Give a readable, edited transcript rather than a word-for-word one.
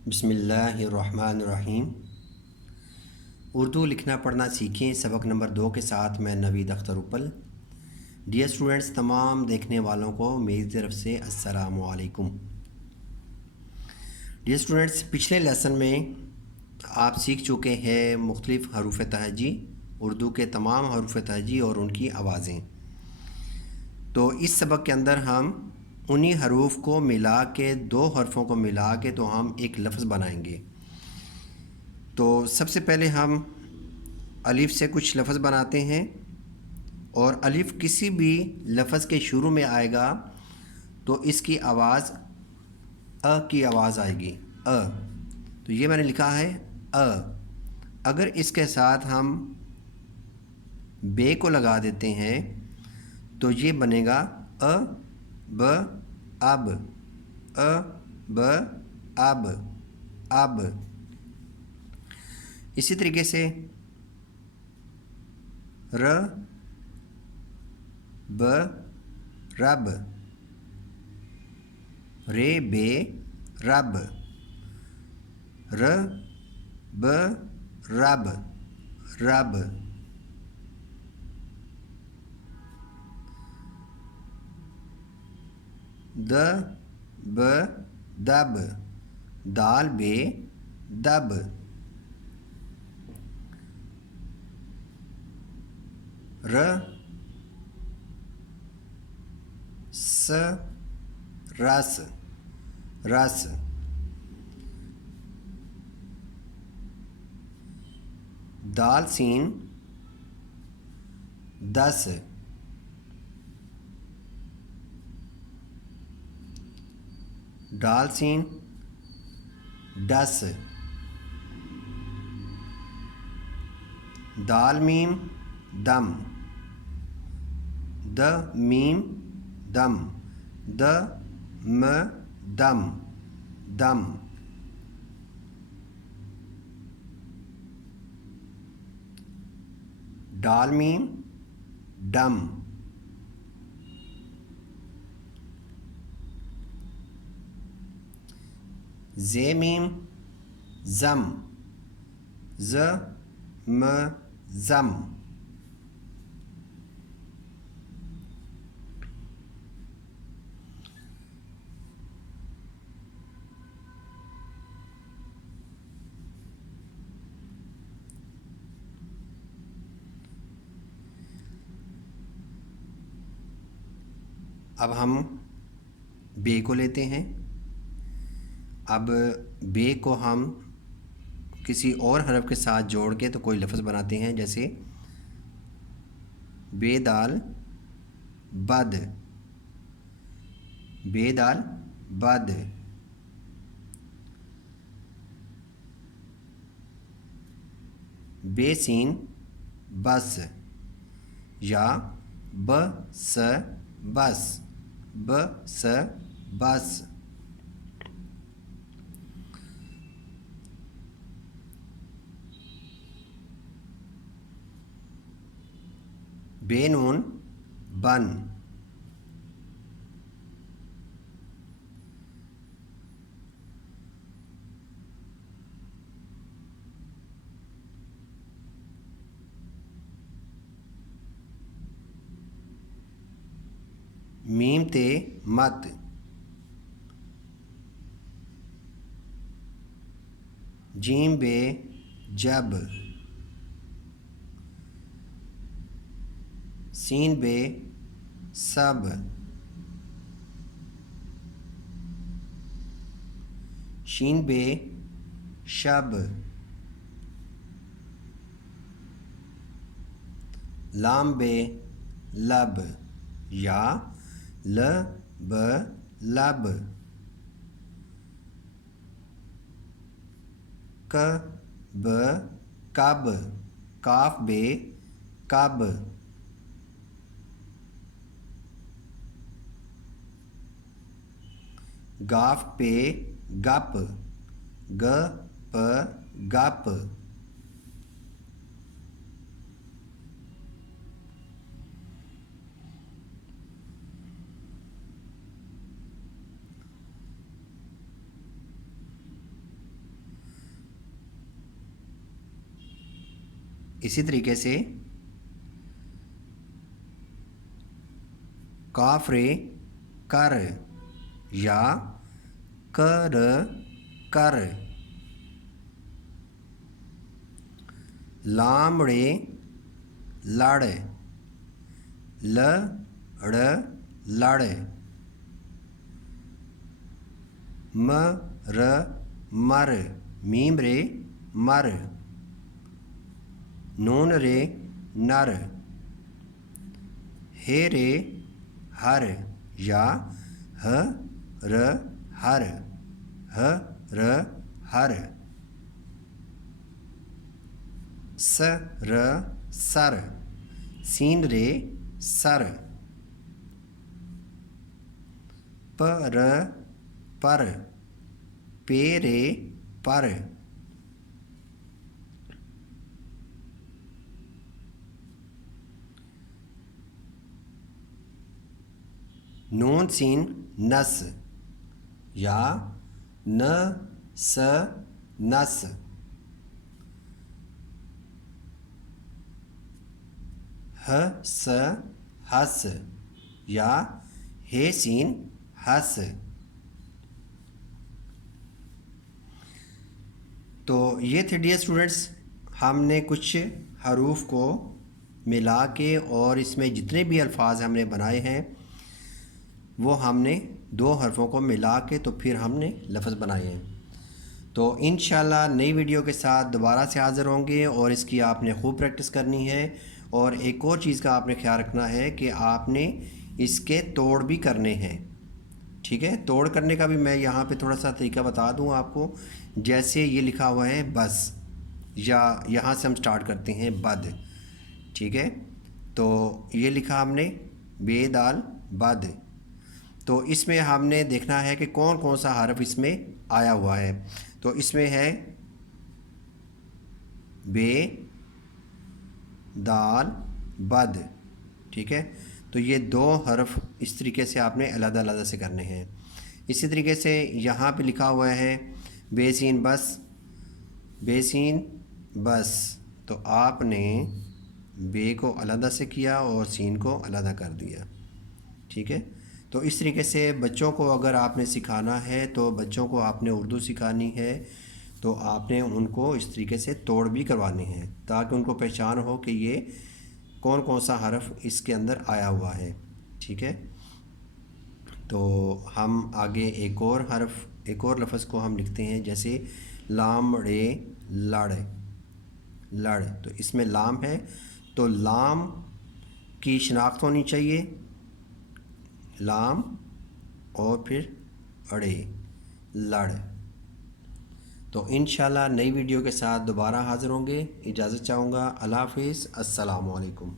बिस्मिल्लाहिर्रहमानिर्रहीम। उर्दू लिखना पढ़ना सीखें सबक नंबर 2 के साथ मैं नवीद अख्तर उपल। डियर स्टूडेंट्स, तमाम देखने वालों को मेरी तरफ से अस्सलामु अलैकुम। डियर स्टूडेंट्स, पिछले लेसन में आप सीख चुके हैं मुख्तलिफ़ हरूफ तहजी, उर्दू के तमाम हरूफ तहजी और उनकी आवाज़ें। तो इस सबक के अंदर हम उन्हीं हरूफ को मिला के, दो हरफों को मिला के तो हम एक लफ्ज़ बनाएंगे। तो सबसे पहले हम अलिफ से कुछ लफ्ज़ बनाते हैं और अलिफ किसी भी लफ्ज़ के शुरू में आएगा तो इसकी आवाज़ अ की आवाज़ आएगी, अ। तो ये मैंने लिखा है अ। अगर इसके साथ हम बे को लगा देते हैं तो ये बनेगा अ ब अब, अ ब अब। इसी तरीके से र ब रब, रे बे रब, र ब रब रब। द ब दब, दाल बे दब। र स रस, रस। दाल सीन दस, डाल सीन डस। दाल मीम दम, द मीम दम, द म दम दम। डाल मीम डम, जे मीम जम, ज म जम। अब हम बे को लेते हैं। अब बे को हम किसी और हरफ के साथ जोड़ के तो कोई लफ्ज़ बनाते हैं, जैसे बेदाल बद, बेदाल बद। बेसीन बस या ब स बस, ब स बस। बेनून बन, मीम ते मत, जीम बे जब, सीन बे सब, शीन बे शब, लाम बे लब या ल ब लब। क ब कब, काफ बे कब। गाफ पे गप, ग प गप। इसी तरीके से काफ रे कर या कर कर, लाम रे लड़ लड़ लड़, मर मर मीम रे मर, नून रे नर, हे रे हर या ह र हर ह र हर, स र सर सीन रे सर, प र पर पे रे पर, नून सीन नस या न स नस, ह स हस या हे सीन हस। तो ये थे डियर स्टूडेंट्स, हमने कुछ हरूफ को मिला के और इसमें जितने भी अल्फाज हमने बनाए हैं वो हमने दो हरफों को मिला के तो फिर हमने लफ्ज़ बनाए हैं। तो इंशाल्लाह नई वीडियो के साथ दोबारा से हाज़िर होंगे और इसकी आपने खूब प्रैक्टिस करनी है। और एक और चीज़ का आपने ख्याल रखना है कि आपने इसके तोड़ भी करने हैं, ठीक है। तोड़ करने का भी मैं यहाँ पे थोड़ा सा तरीका बता दूँ आपको। जैसे ये लिखा हुआ है बस, या यहाँ से हम स्टार्ट करते हैं बद, ठीक है। तो ये लिखा हमने बेदाल बद, तो इसमें हमने देखना है कि कौन कौन सा हर्फ इसमें आया हुआ है। तो इसमें है बे दाल बद, ठीक है। तो ये दो हर्फ इस तरीके से आपने अलग-अलग से करने हैं। इसी तरीके से यहाँ पे लिखा हुआ है बेसीन बस, बेसीन बस, तो आपने बे को अलग से किया और सीन को अलग कर दिया, ठीक है। तो इस तरीके से बच्चों को अगर आपने सिखाना है तो बच्चों को आपने उर्दू सिखानी है तो आपने उनको इस तरीके से तोड़ भी करवानी है ताकि उनको पहचान हो कि ये कौन कौन सा हर्फ इसके अंदर आया हुआ है, ठीक है। तो हम आगे एक और हर्फ, एक और लफ्ज़ को हम लिखते हैं, जैसे लाम रे लड़ लड़, तो इसमें लाम है तो लाम की शनाख्त होनी चाहिए, लाम और फिर अड़े लड़। तो इंशाल्लाह नई वीडियो के साथ दोबारा हाज़िर होंगे। इजाज़त चाहूँगा। अल्लाह हाफ़िज़, अस्सलामु अलैकुम।